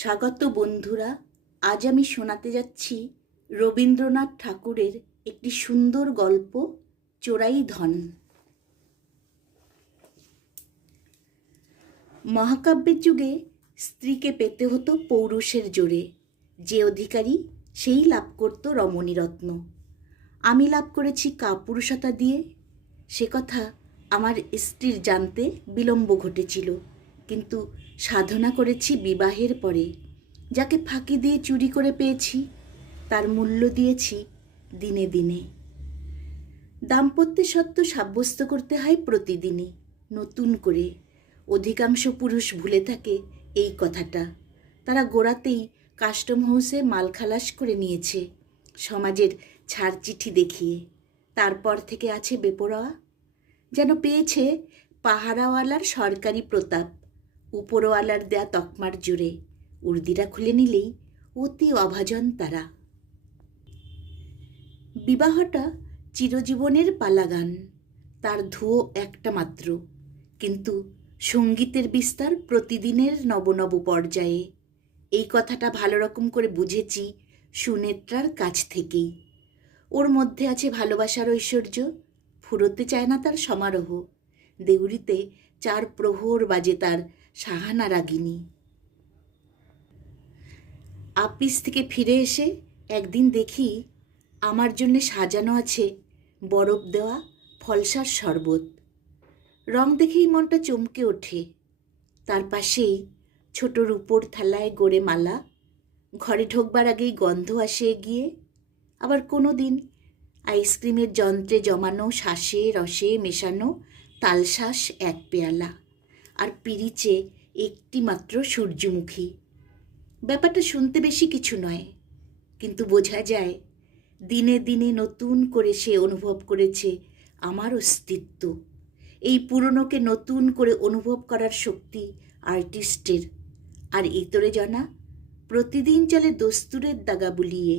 স্বাগত বন্ধুরা। আজ আমি শোনাতে যাচ্ছি রবীন্দ্রনাথ ঠাকুরের একটি সুন্দর গল্প, চোরাই ধন। মহাকাব্যের যুগে স্ত্রীকে পেতে হতো পৌরুষের জোরে। যে অধিকারী সেই লাভ করত রমণীরত্ন। আমি লাভ করেছি কাপুরুষতা দিয়ে। সে কথা আমার স্ত্রীর জানতে বিলম্ব ঘটেছিল, কিন্তু সাধনা করেছি বিবাহের পরে। যাকে ফাঁকি দিয়ে চুরি করে পেয়েছি, তার মূল্য দিয়েছি দিনে দিনে। দাম্পত্যের সত্য সাব্যস্ত করতে হয় প্রতিদিনই নতুন করে। অধিকাংশ পুরুষ ভুলে থাকে এই কথাটা। তারা গোড়াতেই কাস্টম হাউসে মাল খালাস করে নিয়েছে, সমাজের ছাড় চিঠি দেখিয়ে। তারপর থেকে আছে বেপরোয়া, যেন পেয়েছে পাহারাওয়ালার সরকারি প্রতাপ। উপরওয়ালার দেয়া তকমার জোরে উর্দিরা খুলে নিলেই অতি অভাজন তারা। বিবাহটা চিরজীবনের পালাগান, তার ধুয়ো একটা মাত্র, কিন্তু সঙ্গীতের বিস্তার প্রতিদিনের নব নব পর্যায়ে। এই কথাটা ভালো রকম করে বুঝেছি সুনেত্রার কাছ থেকেই। ওর মধ্যে আছে ভালোবাসার ঐশ্বর্য, ফুরোতে চায় না তার সমারোহ। দেউড়িতে 4 প্রহর বাজে তার সাহানা রাগিনী। আপিস থেকে ফিরে এসে একদিন দেখি আমার জন্যে সাজানো আছে বরফ দেওয়া ফলসার শরবত। রং দেখেই মনটা চমকে ওঠে। তার পাশেই ছোট রূপোর থালায় গড়ে মালা। ঘরে ঢোকবার আগেই গন্ধ আসে এগিয়ে। আবার কোনো দিন আইসক্রিমের যন্ত্রে জমানো শ্বাসে রসে মেশানো তালশ্বাস 1 পেয়ালা, আর পিরিচে একটি মাত্র সূর্যমুখী। ব্যাপারটা শুনতে বেশি কিছু নয়, কিন্তু বোঝা যায় দিনে দিনে নতুন করে সে অনুভব করেছে আমার অস্তিত্ব। এই পুরনোকে নতুন করে অনুভব করার শক্তি আর্টিস্টের, আর ইতরে জানা প্রতিদিন চলে দস্তুরের দাগা বুলিয়ে।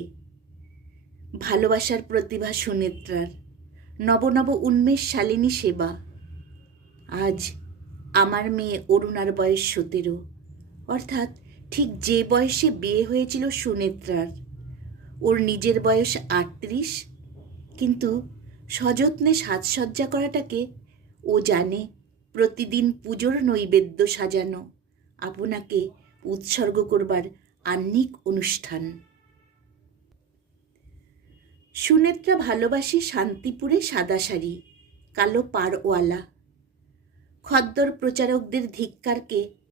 ভালোবাসার প্রতিভা সুনেত্রার, নব নব উন্মেষ শালিনী সেবা। আজ আমার মেয়ে অরুণার বয়স 17, অর্থাৎ ঠিক যে বয়সে বিয়ে হয়েছিল সুনেত্রার। ওর নিজের বয়স 38, কিন্তু সযত্নে সাজসজ্জা করাটাকে ও জানে প্রতিদিন পুজোর নৈবেদ্য সাজানো, আপনাকে উৎসর্গ করবার আহ্নিক অনুষ্ঠান। সুনেত্রা ভালোবাসে শান্তিপুরে সাদা শাড়ি, কালো পাড়ওয়ালা। খদ্দর প্রচারকদের ধিক্কারকে